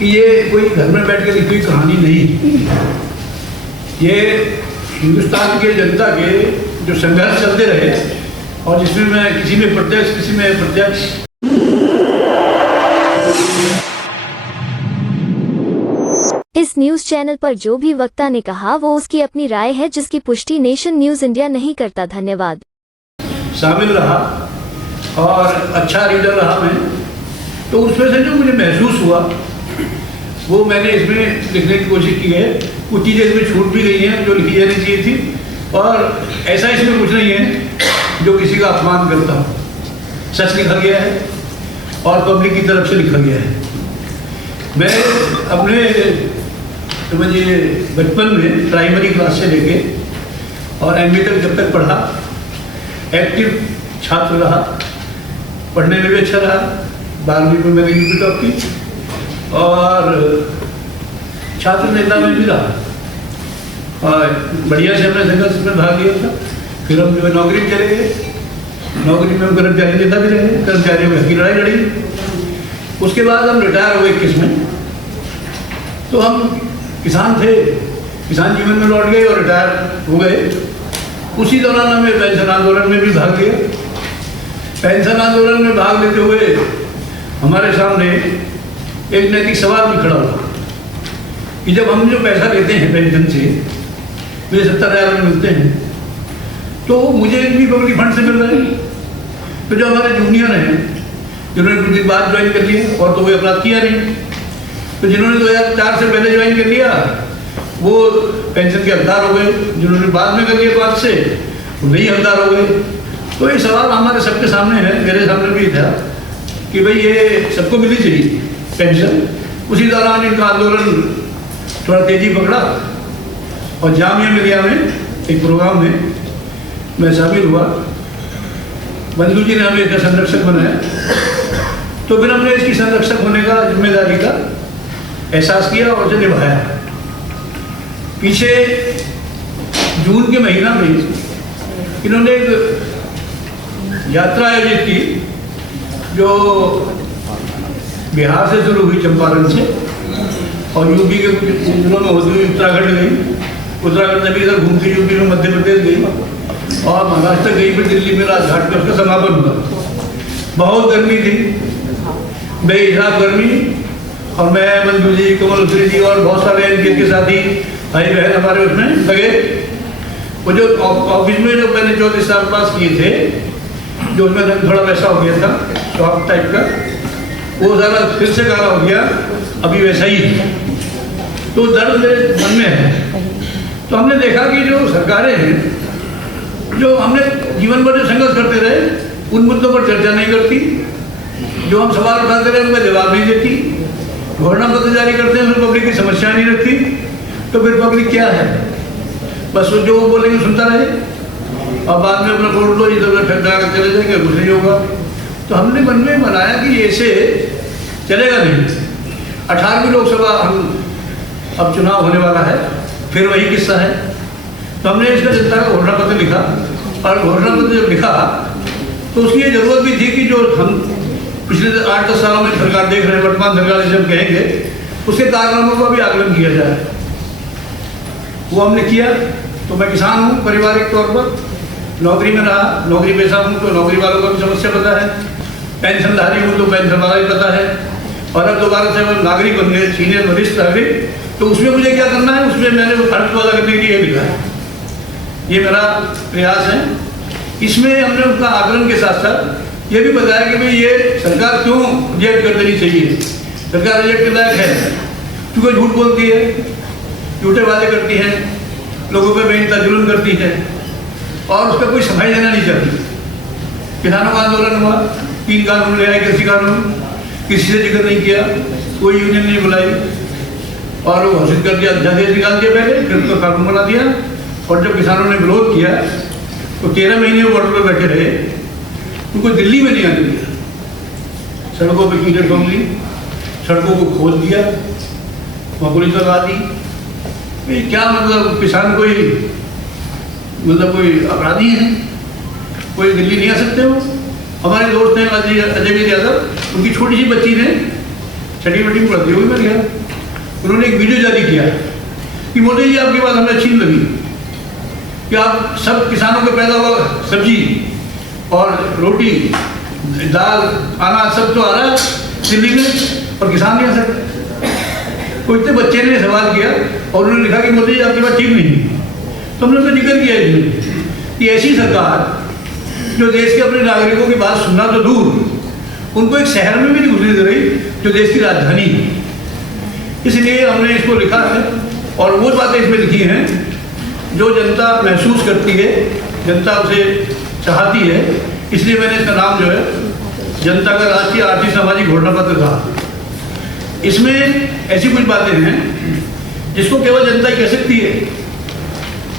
कि ये कोई घर में बैठ कर लिखी हुई कहानी नहीं, ये हिंदुस्तान के जनता के जो संघर्ष चलते रहे और जिसमें मैं किसी में प्रत्यक्ष किसी में अप्रत्यक्ष। इस न्यूज चैनल पर जो भी वक्ता ने कहा वो उसकी अपनी राय है, जिसकी पुष्टि नेशन न्यूज इंडिया नहीं करता। धन्यवाद। शामिल रहा और अच्छा रीडर रहा मैं, तो उसमें से जो मुझे महसूस हुआ वो मैंने इसमें लिखने की कोशिश की है। कुछ चीज़ें इसमें छूट भी गई हैं जो लिखी जानी चाहिए थी, और ऐसा इसमें कुछ नहीं है जो किसी का अपमान करता हो। सच लिखा गया है और पब्लिक की तरफ से लिखा गया है। मैं अपने समझिए बचपन में प्राइमरी क्लास से लेके और एमए तक जब तक पढ़ा, एक्टिव छात्र रहा, पढ़ने में भी अच्छा रहा। 12वीं में मैंने यूपी टॉप की और छात्र नेता में भी रहा और बढ़िया से हमने संघर्ष में भाग लिया था। फिर हम जो है नौकरी में चले गए, नौकरी में हम कर्मचारी नेता भी रहे, कर्मचारियों में की लड़ाई लड़ी। उसके बाद हम रिटायर हो गए 21 में, तो हम किसान थे, किसान जीवन में लौट गए और रिटायर हो गए। उसी दौरान हमें पेंशन आंदोलन में भी भाग लिया। पेंशन आंदोलन में भाग लेते हुए हमारे सामने एक नैतिक सवाल भी खड़ा हुआ कि जब हम जो पैसा लेते हैं पेंशन से, मुझे 70,000 में मिलते हैं, तो मुझे भी पब्लिक फंड से मिल रहे हैं। तो जो हमारे जूनियर हैं जिन्होंने कुछ दिन बाद ज्वाइन कर लिया और तो वो अपराध किया नहीं, तो जिन्होंने 2004 से पहले ज्वाइन कर लिया वो पेंशन के हकदार हो गए, जिन्होंने बाद में कर लिया 5 से वो नहीं हकदार हो गए। तो ये सवाल हमारे सबके सामने है, मेरे सामने भी था कि भाई ये सबको मिलनी चाहिए पेंशन। उसी दौरान इनका आंदोलन थोड़ा तेजी पकड़ा और जामिया मिलिया में एक प्रोग्राम में मैं शामिल हुआ। बंधु जी ने हमें इसका संरक्षक बनाया, तो फिर हमने इसकी संरक्षक होने का जिम्मेदारी का एहसास किया और उसे निभाया। पीछे जून के महीना में इन्होंने एक यात्रा आयोजित की जो बिहार से शुरू हुई चंपारण से और यूपी के कुछ जिलों में होती हुई उत्तराखंड गई, उत्तराखंड से भी इधर घूमती यूपी में मध्य प्रदेश गई और महाराष्ट्र गई, फिर दिल्ली में राजघाट पर उसका समापन हुआ। बहुत गर्मी थी, बेहिसाब गर्मी, और मैं बंधु जी, कमल जी और बहुत सारे इनके साथी भाई बहन हमारे उसमें लगे। वो जो ऑफिस में जो मैंने 34 साल पास किए थे, जो उसमें थोड़ा वैसा हो गया था शॉप टाइप का, वो ज़रा फिर से काला हो गया, अभी वैसा ही है। तो दर्द मेरे मन में है। तो हमने देखा कि जो सरकारें हैं, जो हमने जीवन भर जो संघर्ष करते रहे, उन मुद्दों पर चर्चा नहीं करती, जो हम सवाल उठाते रहे उनका जवाब नहीं देती, घोषणा पत्र जारी करते हैं उसमें पब्लिक की समस्या नहीं रखती। तो फिर पब्लिक क्या है, बस जो वो बोलेंगे सुनता रहे और बाद में अपना वोट लो, इधर ठंडा कर चले जाएंगे, कुछ नहीं होगा। तो हमने मन में बनाया कि ऐसे चलेगा नहीं। 18वीं लोकसभा हम अब चुनाव होने वाला है, फिर वही किस्सा है। तो हमने इसका जनता का घोषणा पत्र लिखा, और घोषणा पत्र जब लिखा तो उसकी ये जरूरत भी थी कि जो हम पिछले 8-10 सालों में सरकार देख रहे हैं, वर्तमान सरकार जिसे हम कहेंगे, उसके कारनामों का भी आकलन किया जाए। वो हमने किया। तो मैं किसान हूँ, पारिवारिक तौर पर नौकरी में रहा, नौकरी पेशा हूँ, तो नौकरी वालों का भी समस्या पता है, पेंशनधारी हूँ तो पेंशन वाला भी पता है, और अब दोबारा से मैं नागरिक बन गए, सीनियर वरिष्ठ नागरिक। तो उसमें मुझे क्या करना है, उसमें मैंने वो फर्क पैदा करने के लिए लिखा है। ये मेरा प्रयास है। इसमें हमने उनका आकलन के साथ साथ ये भी बताया कि भाई ये सरकार क्यों रिजेक्ट कर देनी चाहिए। सरकार रिजेक्ट के लायक है क्योंकि झूठ बोलती है, झूठे वादे करती है, लोगों पर बेइंतहा जुल्म करती है और उसका कोई सफाई देना नहीं चाहती। किसानों का आंदोलन हुआ, 3 कानून ले आए, कृषि कानून, किसी से जिक्र नहीं किया, कोई यूनियन नहीं बुलाई और वो घोषित कर दिया, अध्यादेश निकाल दिया पहले, फिर उसका कानून बना दिया। और जब किसानों ने विरोध किया तो 13 महीने वो बॉर्डर पर बैठे रहे, उनको दिल्ली में नहीं आने दिया, सड़कों पर कीचड़ ठोक ली, सड़कों को खोद दिया, वहाँ पुलिस लगा दी। क्या मतलब किसान कोई मतलब कोई अपराधी है, कोई दिल्ली नहीं आ सकते हो। हमारे दोस्त हैं अजय यादव, उनकी छोटी सी बच्ची ने छठी वटी में पढ़ती होगी मेरे ख्याल। उन्होंने एक वीडियो जारी किया कि मोदी जी आपकी बात हमें अच्छी नहीं लगी कि आप सब किसानों के पैदा हुआ सब्जी और रोटी दाल अनाज सब तो आ रहा है दिल्ली में और किसान नहीं आ सकते। तो इतने बच्चे ने सवाल किया और उन्होंने लिखा कि मोदी जी आपकी बात ठीक नहीं। तो हमने उसका जिक्र किया इसमें कि ऐसी सरकार जो देश के अपने नागरिकों की बात सुनना तो दूर, उनको एक शहर में भी नहीं घुसने दे रही जो देश की राजधानी है। इसलिए हमने इसको लिखा है और वो बातें इसमें लिखी हैं जो जनता महसूस करती है, जनता उसे चाहती है। इसलिए मैंने इसका नाम जो है जनता का राष्ट्रीय आर्थिक सामाजिक घोषणा पत्र कहा। इसमें ऐसी कुछ बातें हैं जिसको केवल जनता ही कह सकती है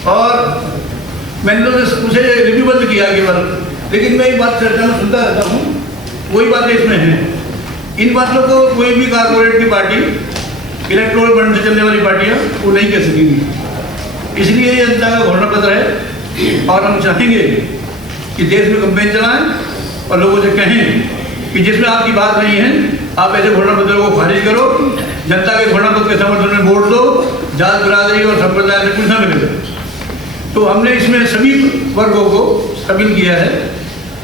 और मैंने तो उसे रिव्यू बंद किया केवल, लेकिन मैं ये बात चर्चा में सुनता रहता हूँ, वही बातें इसमें हैं। इन बातों को कोई भी कारपोरेट की पार्टी, इलेक्ट्रोल बंड से चलने वाली पार्टियाँ वो नहीं कह सकेंगी। इसलिए ये जनता का घोषणा पत्र है और हम चाहेंगे कि देश में कैंपेन चलाएं और लोगों से कहें कि जिसमें आपकी बात नहीं है आप ऐसे घोषणा पत्रों को खारिज करो, जनता के घोषणा पत्र के समर्थन में वोट दो, जात बिरादरी और संप्रदाय से कुछ ना मिलेगा। तो हमने इसमें सभी वर्गों को शामिल किया है,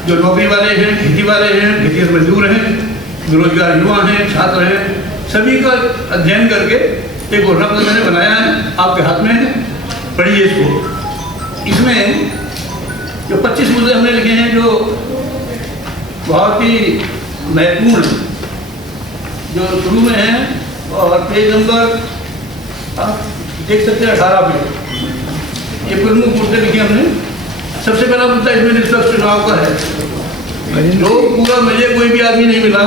जो नौकरी वाले हैं, खेती वाले हैं, खेती मजदूर हैं, बेरोजगार युवा हैं, छात्र हैं, सभी का अध्ययन करके एक घोषणा पत्र मैंने बनाया है, आपके हाथ में है, पढ़िए इसको। इसमें जो 25 मुद्दे हमने लिखे हैं जो बहुत ही महत्वपूर्ण, जो शुरू में हैं और पेज नंबर आप देख सकते हैं 18 पे ये प्रमुख मुद्दे लिखे हमने। सबसे पहला मुद्दा इसमें निष्पक्ष चुनाव का है। लोग पूरा मुझे कोई भी आदमी नहीं मिला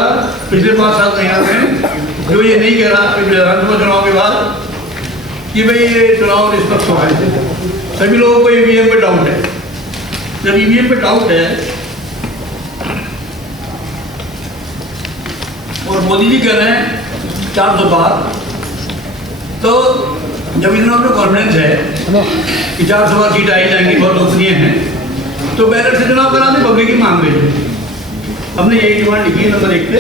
पिछले 5 साल में यहाँ में जो ये नहीं कह रहा विधानसभा चुनाव के बाद कि भाई ये चुनाव निष्पक्ष हो रहे थे। सभी लोगों को ईवीएम पे डाउट है। जब ईवीएम पे डाउट है और मोदी जी कह रहे हैं 400 पार, तो जब इन्होंने कॉन्फिडेंस है कि 400 बार सीट आई जाएंगी, बहुत लोकप्रिय हैं, तो बैलेट से चुनाव कराने पब्लिक की मांग रही है। हमने यही डिमांड लिखी है नंबर 1 पे।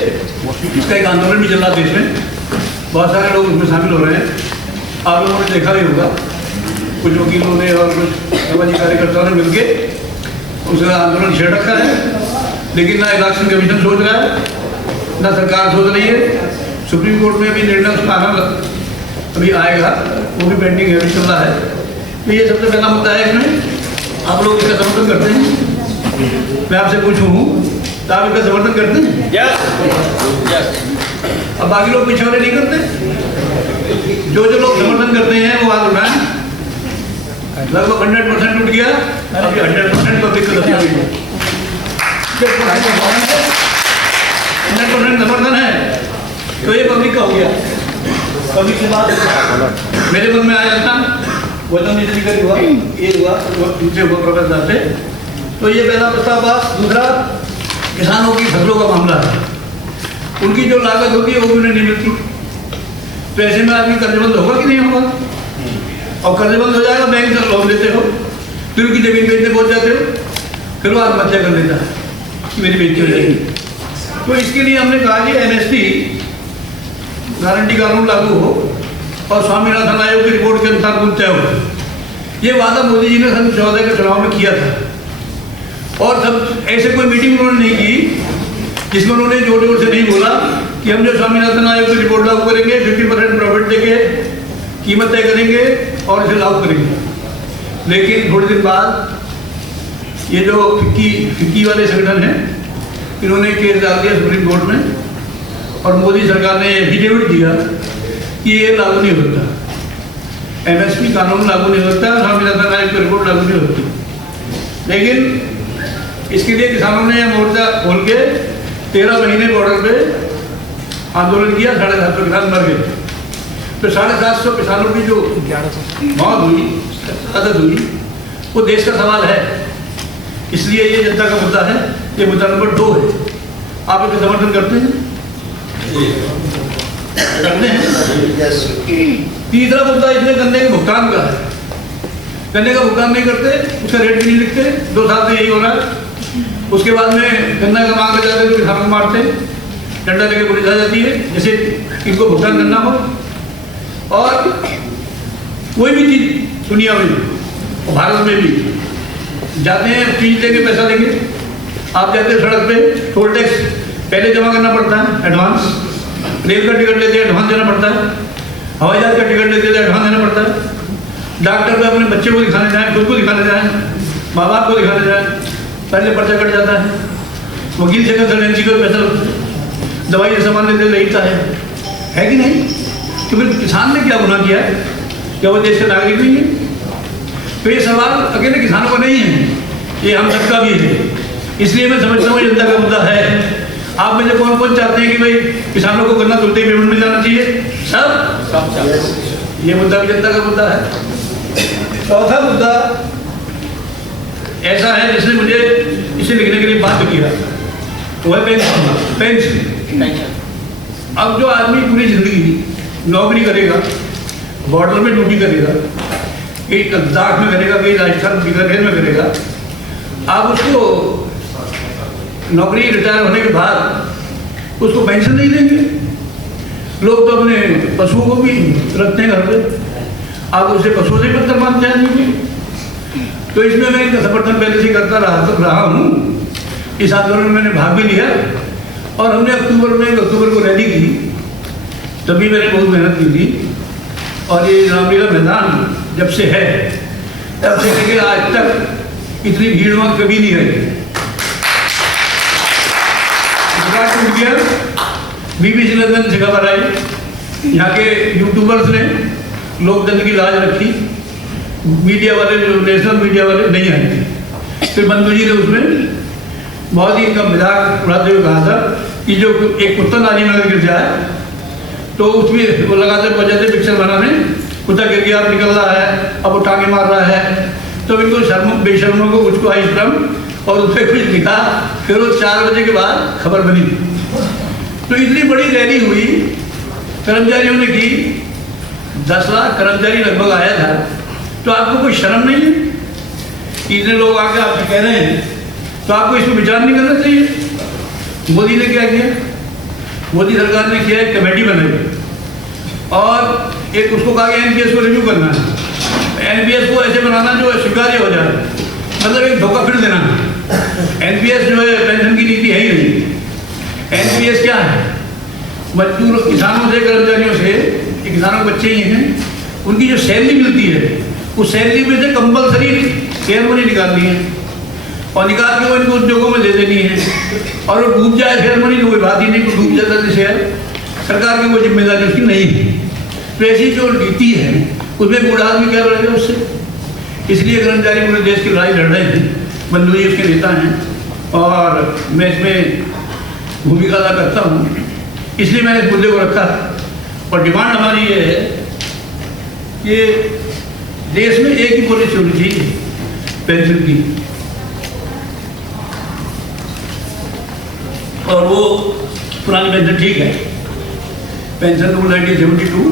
इसका एक आंदोलन भी चल रहा है देश में, बहुत सारे लोग उसमें शामिल हो रहे हैं। आप लोगों ने देखा भी होगा, कुछ वकीलों ने और कुछ सामाजिक कार्यकर्ताओं ने मिलकर उसका आंदोलन छेड़ रखा है, लेकिन ना इलेक्शन कमीशन सोच रहा है ना सरकार सोच रही है। सुप्रीम कोर्ट में भी निर्णय उसका आना अभी आएगा, वो भी पेंडिंग है, अभी चल रहा है। तो ये सबसे पहला मुद्दा है इसमें। आप लोग इसका समर्थन करते हैं? मैं आपसे पूछूं तो आप इसका समर्थन करते हैं? यस। अब बाकी लोग पीछे वाले नहीं करते? जो लोग समर्थन करते हैं वो हाथ उठाएं। लगभग 100% उठ गया, अभी 100% पब्लिक को दस्तावेज है। 100% समर्थन है तो ये पब्लिक का हो गया। पब्लिक से बात मेरे मन में आया था, वचन स्पीकर हुआ, ये हुआ, दूसरे हुआ प्रोफेसर से। तो ये पहला प्रस्ताव पास। दूसरा, किसानों की फसलों का मामला है। उनकी जो लागत होती है वो भी उन्हें नहीं मिलती। तो ऐसे में आदमी कर्जबंद होगा कि नहीं होगा? और कर्जबंद हो जाएगा, बैंक से लोन लेते हो, फिर उनकी जमीन बेचने पहुंच जाते हो, फिर वो आत्महत्या कर लेता है कि मेरी बेइज्जती हो जाएगी। तो इसके लिए हमने कहा कि एमएसपी गारंटी कानून लागू हो और स्वामीनाथन आयोग की रिपोर्ट के अनुसार कुछ तय हो। ये वादा मोदी जी ने सन 2014 के चुनाव में किया था और तब ऐसे कोई मीटिंग उन्होंने नहीं की जिसमें उन्होंने जोर जोर से नहीं बोला कि हम जो स्वामीनाथन आयोग की रिपोर्ट लागू करेंगे, 50% प्रॉफिट देके कीमत तय करेंगे और इसे लागू करेंगे। लेकिन थोड़े दिन बाद ये जो फिक्की वाले संगठन हैं, इन्होंने केस डाल दिया सुप्रीम कोर्ट में और मोदी सरकार ने एफिडेविट दिया कि ये लागू नहीं होता, एमएसपी कानून लागू नहीं होता, स्वामीनाथन आयोग की रिपोर्ट लागू नहीं होती। लेकिन इसके लिए किसानों ने मोर्चा खोल के 13 महीने बॉर्डर पे आंदोलन किया। 750 किसान मर गए। तो 750 किसानों की जो मौत हुई, आदत हुई, वो देश का सवाल है। इसलिए ये जनता का मुद्दा है। ये मुद्दा नंबर 2 है। आप इसका समर्थन करते हैं? करते हैं। तीसरा मुद्दा इसमें गन्ने के भुगतान का है। गन्ने का भुगतान नहीं करते, उसका रेट भी नहीं लिखते। 2 साल से यही हो रहा है। उसके बाद में गन्ना का मांग जाते तो किसानों को मारते। डंडा लेके पुलिस आ जाती है जैसे इनको भुगतान करना हो। और कोई भी चीज़ दुनिया में और भारत में भी जाते हैं, चीज लेके पैसा लेंगे। आप जाते हैं सड़क पे, टोल टैक्स पहले जमा करना पड़ता है एडवांस, रेल का टिकट लेते हैं एडवांस देना पड़ता है, हवाई जहाज का टिकट लेते हैं एडवांस देना पड़ता है, डॉक्टर को अपने बच्चे को दिखाने जाए, खुद को दिखाने जाए, माँ बाप को दिखाने जाए, पहले पर्चा कट जाता है, वकील से कंसल्टेंसी का पैसा लगता है, दवाई का सामान लेते लगता है कि नहीं? तो फिर किसान ने क्या गुनाह किया है? क्या वो देश का नागरिक नहीं है? तो ये सवाल अकेले किसानों का नहीं है, ये हम सबका भी है। इसलिए मैं समझता हूँ जनता का मुद्दा है। आप में से कौन कौन चाहते हैं कि भाई किसानों को गन्ना तुलते पेमेंट मिल जाना चाहिए? सब। ये मुद्दा भी जनता का मुद्दा है। चौथा मुद्दा ऐसा है जिसने मुझे इसे लिखने के लिए बाध्य किया, वो है पेंशन। अब जो आदमी पूरी जिंदगी नौकरी करेगा, बॉर्डर में ड्यूटी करेगा, कहीं लद्दाख में करेगा, कहीं राजस्थान बीकानेर में करेगा, आप उसको नौकरी रिटायर होने के बाद उसको पेंशन नहीं देंगे। लोग तो अपने पशुओं को भी रखते हैं घर पे, आप उसे पशुओं से पत्थर मानते हैं। तो इसमें मैं इनका समर्थन पहले से करता रहा हूँ। इस आंदोलन में मैंने भाग भी लिया और हमने अक्टूबर को रैली की, तभी मैंने बहुत मेहनत की थी। और ये रामलीला मैदान जब से है, तब से लेकर आज तक इतनी भीड़ वहाँ कभी नहीं आई। टूट गया, BBC लंदन से खबर आई, यहाँ के यूट्यूबर्स ने लोकतंत्र की लाज रखी, मीडिया वाले जो नेशनल मीडिया वाले नहीं आए थे। फिर बंधु जी ने उसमें बहुत ही इनका मजाक उड़ाते हुए कहा था कि जो एक कुत्ता नाली में गिर जाए तो उसमें वो लगाते बजाते पिक्चर बनाने, कुत्ता गिर गया, निकल रहा है, अब वो टांगे मार रहा है, तो इनको शर्म बेशर्मों को मुझको आई श्रम और उस पर कुछ लिखा। फिर वो 4 बजे के बाद खबर बनी। तो इतनी बड़ी रैली हुई, कर्मचारियों ने की, 10 लाख कर्मचारी लगभग आया था। तो आपको कोई शर्म नहीं है? इतने लोग आके आपसे कह रहे हैं, तो आपको इसमें विचार नहीं करना चाहिए? मोदी ने क्या किया? मोदी सरकार ने किया एक कमेटी बनाई और एक उसको कहा कि NPS को रिव्यू करना है। NPS को ऐसे बनाना जो स्वीकार्य हो जाए, मतलब एक धोखा फिर देना। NPS जो है पेंशन की नीति है ही नहीं। NPS क्या है? मजदूर किसानों से, कर्मचारियों से, किसानों के बच्चे ही हैं, उनकी जो सैलरी मिलती है उस सैलरी में से कंपलसरी सेरेमनी निकालनी है और निकाल के वो इनको उद्योगों में दे देनी है। और वो डूब जाए सेरेमनी तो कोई बात ही नहीं, को डूब जाता जैसे है, सरकार की कोई जिम्मेदारी उसकी नहीं है। तो ऐसी जो नीति है उसमें बूढ़ा आदमी क्या लड़ेगा उससे? इसलिए कर्मचारी पूरे देश की लड़ाई लड़ रहे हैं, बंधु जी उसके नेता हैं और मैं इसमें भूमिका अदा करता हूँ। इसलिए मैंने इस मुद्दे को रखा और डिमांड हमारी ये है कि देश में एक ही पॉलिसी होनी चाहिए पेंशन की, और वो पुरानी पेंशन ठीक है, पेंशन रूल 1972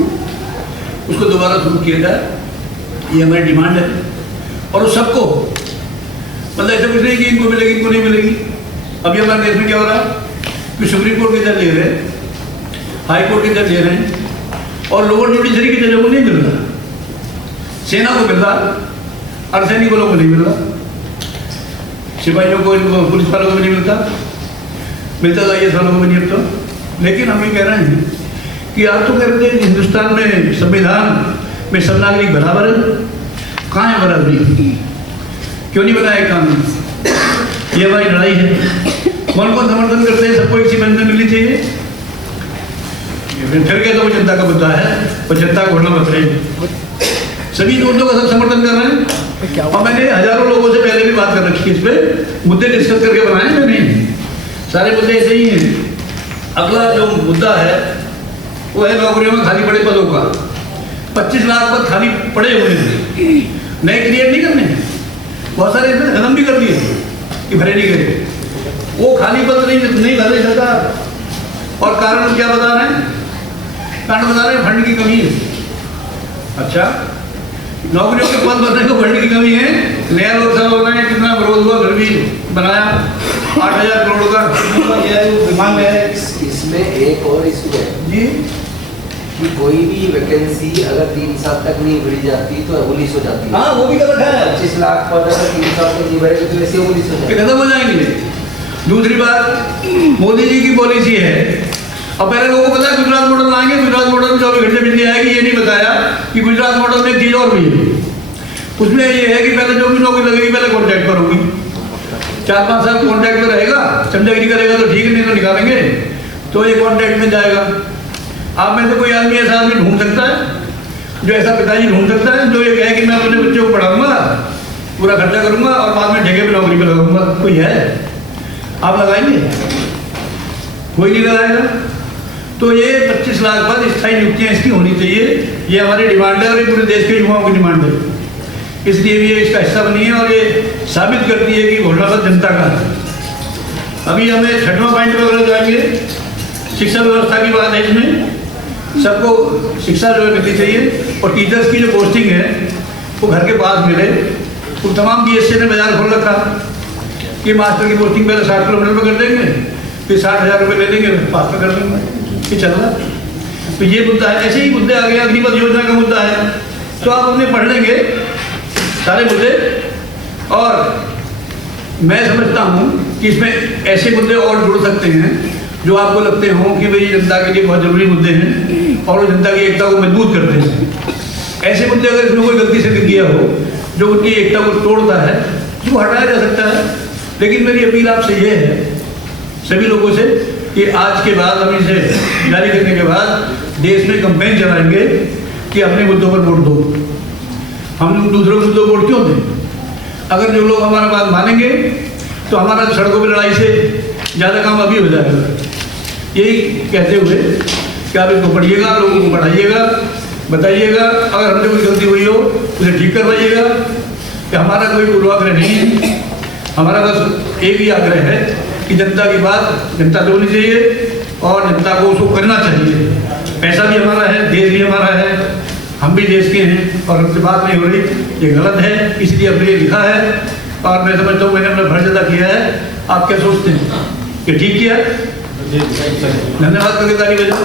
उसको दोबारा शुरू किया जाए, ये हमारी डिमांड है। और वो सबको, मतलब ऐसा कुछ नहीं कि इनको मिलेगी इनको नहीं मिलेगी। अभी हमारे देश में क्या हो रहा है कि सुप्रीम कोर्ट के जज ले रहे हैं, हाई कोर्ट के जज ले रहे हैं और लोअर जुडिशरी के जजों को नहीं मिल रहा। सेना को मिल रहा, अर्धसैनिक बलों को नहीं मिल रहा, सिपाहियों को, पुलिस वालों को भी नहीं मिलता था, ये सालों को भी नहीं मिलता। लेकिन हम ये कह रहे हैं कि आप तो कहते हैं हिंदुस्तान में संविधान में सब नागरिक बराबर है। कहाँ है बराबरी? क्यों नहीं बनाया कानून? ये हमारी लड़ाई है। कौन कौन समर्थन करते हैं सबको एक सी पेंशन मिलनी चाहिए? फिर कहते वो जनता का मुद्दा है और जनता को घोड़ना मत रही। सभी मुद्दों का सब समर्थन कर रहे हैं और मैंने हजारों लोगों से पहले भी बात कर रखी है, इस पर मुद्दे डिस्कस करके बनाए हैं। नहीं, सारे मुद्दे ऐसे ही हैं। अगला जो मुद्दा है वो है नौकरियों में खाली पड़े पदों का। 25 लाख पद खाली पड़े हुए हैं, नए क्रिएट नहीं करने। बहुत सारे इसमें खत्म भी कर दिए कि भरे नहीं गए, वो खाली पद नहीं भरे सरकार। और कारण क्या बता रहे हैं? कारण बता रहे हैं फंड की कमी है। अच्छा, नौकरियों के पद भरने को फंड की कमी है। नया लोकसभा बनाए, कितना विरोध हुआ, फिर भी बनाया 8,000 करोड़ का मांग है। इसमें एक और इशू है जी कि कोई भी वैकेंसी अगर 3 साल तक नहीं भरी जाती तो एबोलिश हो जाती है। हाँ, वो भी गलत है। 25 लाख पद अगर 3 साल तक नहीं भरेगा तो ऐसे एबोलिश हो ये जाएगा। खत्म हो जाएंगे। दूसरी बात, मोदी जी की पॉलिसी है, और पहले लोगों को पता है गुजरात मॉडल लाएंगे, गुजरात मॉडल में 24 घंटे बिजली आएगी, ये नहीं बताया कि गुजरात मॉडल में एक चीज और भी है। उसमें ये है कि पहले जो भी नौकरी लगेगी पहले कॉन्ट्रैक्ट पर होगी, 4-5 साल कॉन्ट्रैक्ट पर रहेगा, चमचागिरी करेगा तो ठीक है, नहीं तो निकालेंगे, तो ये कॉन्ट्रैक्ट में जाएगा। आप में से कोई आदमी ऐसा आदमी ढूंढ सकता है जो ऐसा पिताजी ढूंढ सकता है जो ये कहे कि मैं अपने बच्चों को पढ़ाऊंगा, पूरा खर्चा करूंगा और बाद में ठेके पे नौकरी पे लगाऊंगा? कोई है? आप लगाएंगे? कोई नहीं लगाएगा। तो ये 25 लाख पद स्थायी नियुक्तियां इसकी होनी चाहिए, ये हमारी डिमांड है और ये पूरे देश के युवाओं की डिमांड है। इसलिए भी ये इसका हिस्सा बनी है और ये साबित करती है कि घोषणा पत्र जनता का है। अभी हमें 6वां पॉइंट वगैरह जाएंगे, शिक्षा व्यवस्था की बात है। इसमें सबको शिक्षा जो है मिलनी चाहिए और टीचर्स की जो पोस्टिंग है वो घर के पास मिले। तो तमाम BSc ने बाजार खोल रखा कि मास्टर की पोस्टिंग पहले 60 किलोमीटर पर कर देंगे, फिर 60,000 रुपये ले लेंगे, पास में कर देंगे, ये चल रहा। तो ये मुद्दा है। ऐसे ही मुद्दे आ गए, अग्निपथ योजना का मुद्दा है, तो आप अपने पढ़ लेंगे सारे मुद्दे। और मैं समझता हूँ कि इसमें ऐसे मुद्दे और जुड़ सकते हैं जो आपको लगते हों कि भाई जनता के लिए बहुत जरूरी मुद्दे हैं और वो जनता की एकता को मजबूत करते हैं। ऐसे मुद्दे अगर इसमें कोई गलती से दिख गया हो जो उनकी एकता को तोड़ता है तो वो हटाया जा सकता है। लेकिन मेरी अपील आपसे ये है, सभी लोगों से, कि आज के बाद हम इसे जारी करने के बाद देश में कंपेन चलाएंगे कि अपने मुद्दों पर वोट दो। हम लोग दूसरों मुद्दों पर वोट क्यों दें? अगर जो लोग हमारा बात मानेंगे तो हमारा सड़कों पर लड़ाई से ज़्यादा काम अभी हो जाएगा। यही कहते हुए कि आप इसको पढ़िएगा, लोगों को पढ़ाइएगा, बताइएगा, अगर हमसे कोई गलती हुई हो उसे ठीक करवाइएगा। कि हमारा कोई पूर्वाग्रह नहीं है, हमारा बस एक ही आग्रह है कि जनता की बात जनता से होनी चाहिए और जनता को उसको करना चाहिए। पैसा भी हमारा है, देश भी हमारा है, हम भी देश के हैं और हमसे बात नहीं हो रही, ये गलत है, इसलिए अपने लिए लिखा है और मैं समझता हूँ मैंने अपना फर्ज अदा किया है। आप क्या सोचते हैं कि ठीक किया? धन्यवाद करके ताली बजाओ।